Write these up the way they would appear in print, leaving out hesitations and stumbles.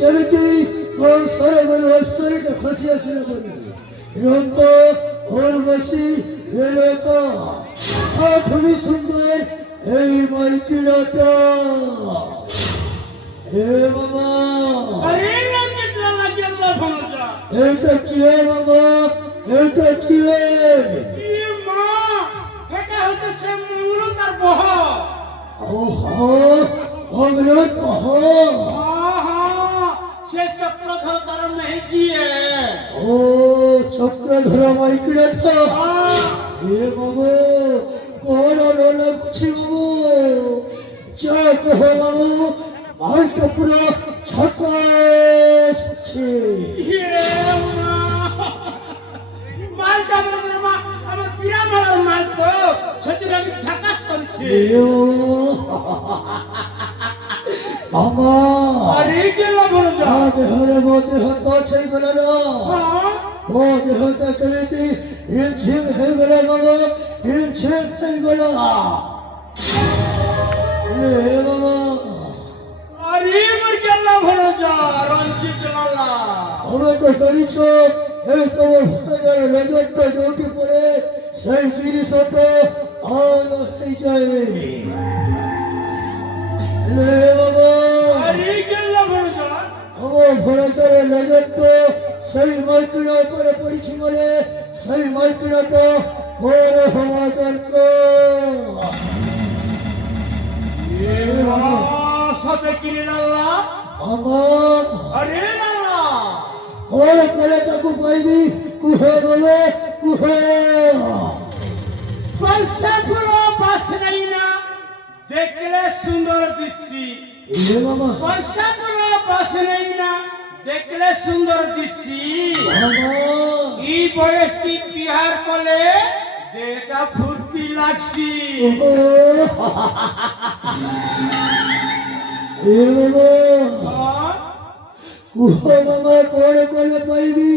যেମିତି କୋଉ ସରଗରୁ ଅପ୍ସରୀଟା ଖସି ଆସିଲା ପରି ରଙ୍ଗ ଉର୍ବଶୀ ରେଳକ ଆଠୁନି ସୁନ୍ଦର এই মাইকিলাটা হে মামা আরে রঞ্জিতলা লাগেলা ভনজা এটা কি হে মামা এটা কি হে ই মা এটা হতে সে মঙ্গল তার বহ ওহো মঙ্গল বহ সে চক্রধর তার মেহজি ও চক্রধর মাইকিলাটা হে মামা কোন লাগুছি মামু যা কহ মামু মালটা পুরো ছকাছে মালটা বলে মা আমার বিয়া মারার মাল তো সেটাকে ঝাকাস করছে মামা আরে গেল বলে যা দেহরে মধ্যে হতো সেই গেল না ও দেহটা কেমিতি রিমঝিম হয়ে গেল মামা রিমঝিম হয়ে গেল রে মামা আরে মর গেল বলে যা রঞ্জিত লালা আমি তো জানিছ এই তোমার ভোটার নজরটা যোটি পড়ে সেই জিনিসটা আর হয়ে যায় রে বাবা আরে গেল বলে যা আমার ভোটার নজরটা সেই মাইকিনা উপরে পড়েছি বলে সেই মাইকিনাটা বড় হওয়া দরকার সাথে কিনে লালা আমার আরে লালা ওরে কলে তাকে পাইবি কুহে বলে কুহে বর্ষা ফুলো পাস নাই না দেখলে সুন্দর দিচ্ছি এ মামা বর্ষা ফুলো পাস নাই না দেখলে সুন্দর দিচ্ছি মামা এই বয়সটি বিহার করলে দেটা ফুর্তি লাগছি এ মামা কুহ মামা কোড়ে কোলে পাইবি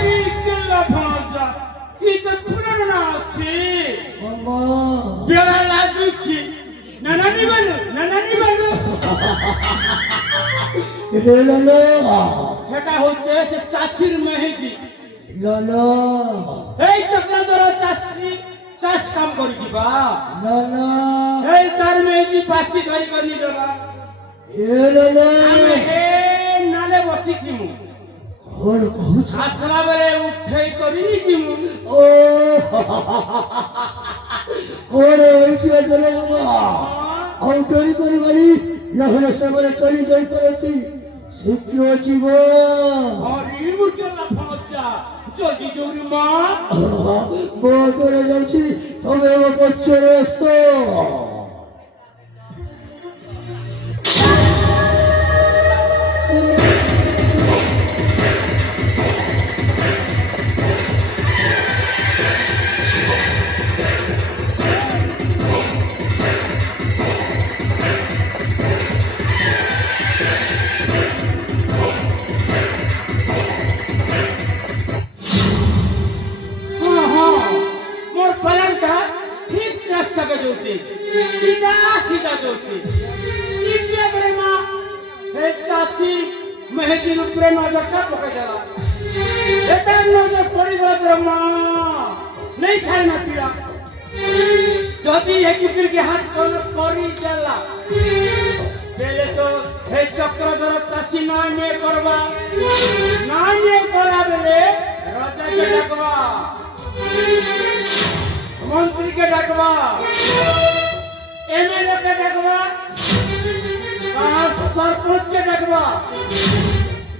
এই কেলা ভাজা এই তো পুরো না আছে মামা বেলা লাজুছি নানানি বলো এ লালা এটা হচ্ছে সে চাষির মেহেদি লালা এই চক্রধর চাষি চাষ কাম করি দিবা লালা এই তার মেহেদি পাশি ধরি করে দেবা এ লালা আমি হে নালে বসিছিমু কোড় কহুছ আসলা বেলে উঠেই করি নিছিমু ও কোড়ে ওইটি আছে মামা আউটরি করিবারি নহলে সেমরে চলি যাই পারতি শীঘ্র জীব হরি মুরকে লাফাচ্ছা জলদি জলদি মা বো করে যাচ্ছি তবে ও পচ্চরে এসো सीधा सीधा जोती इतने बड़े माँ है चासी मेहदी ऊपर नजर का पकड़ जला इतना नजर पड़ी गया तेरा माँ नहीं छाई ना पीड़ा जल्दी है किधर के हाथ करी जला पहले तो है चक्रधर चासी नाने करवा बेले राजा के डकवा मंत्री के डकवा एमएलए के डकवा सरपंच के डकवा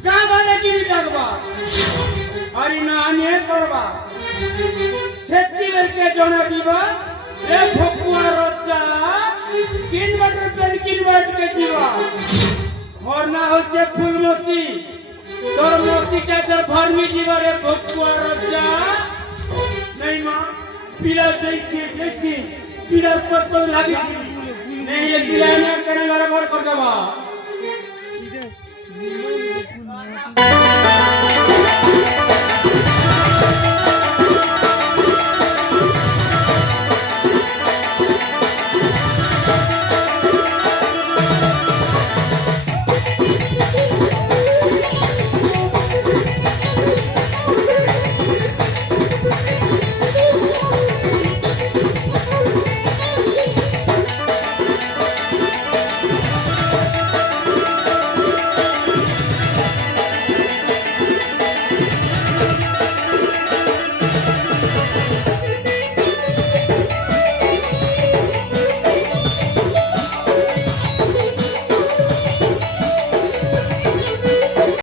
गाँव वाले की भी डकवा और नाने करवा सेटिवर के जोना दीवा ए फुकुआ रचा किन बटर पेन किन बाट के जीवा और ना होचे फूलमती तोर मोती के जर भरमी जीवा रे फुकुआ रचा नहीं माँ पीला जैसी पीला पर लागी नहीं ये पीला ना करने वाला बड़ कर देबा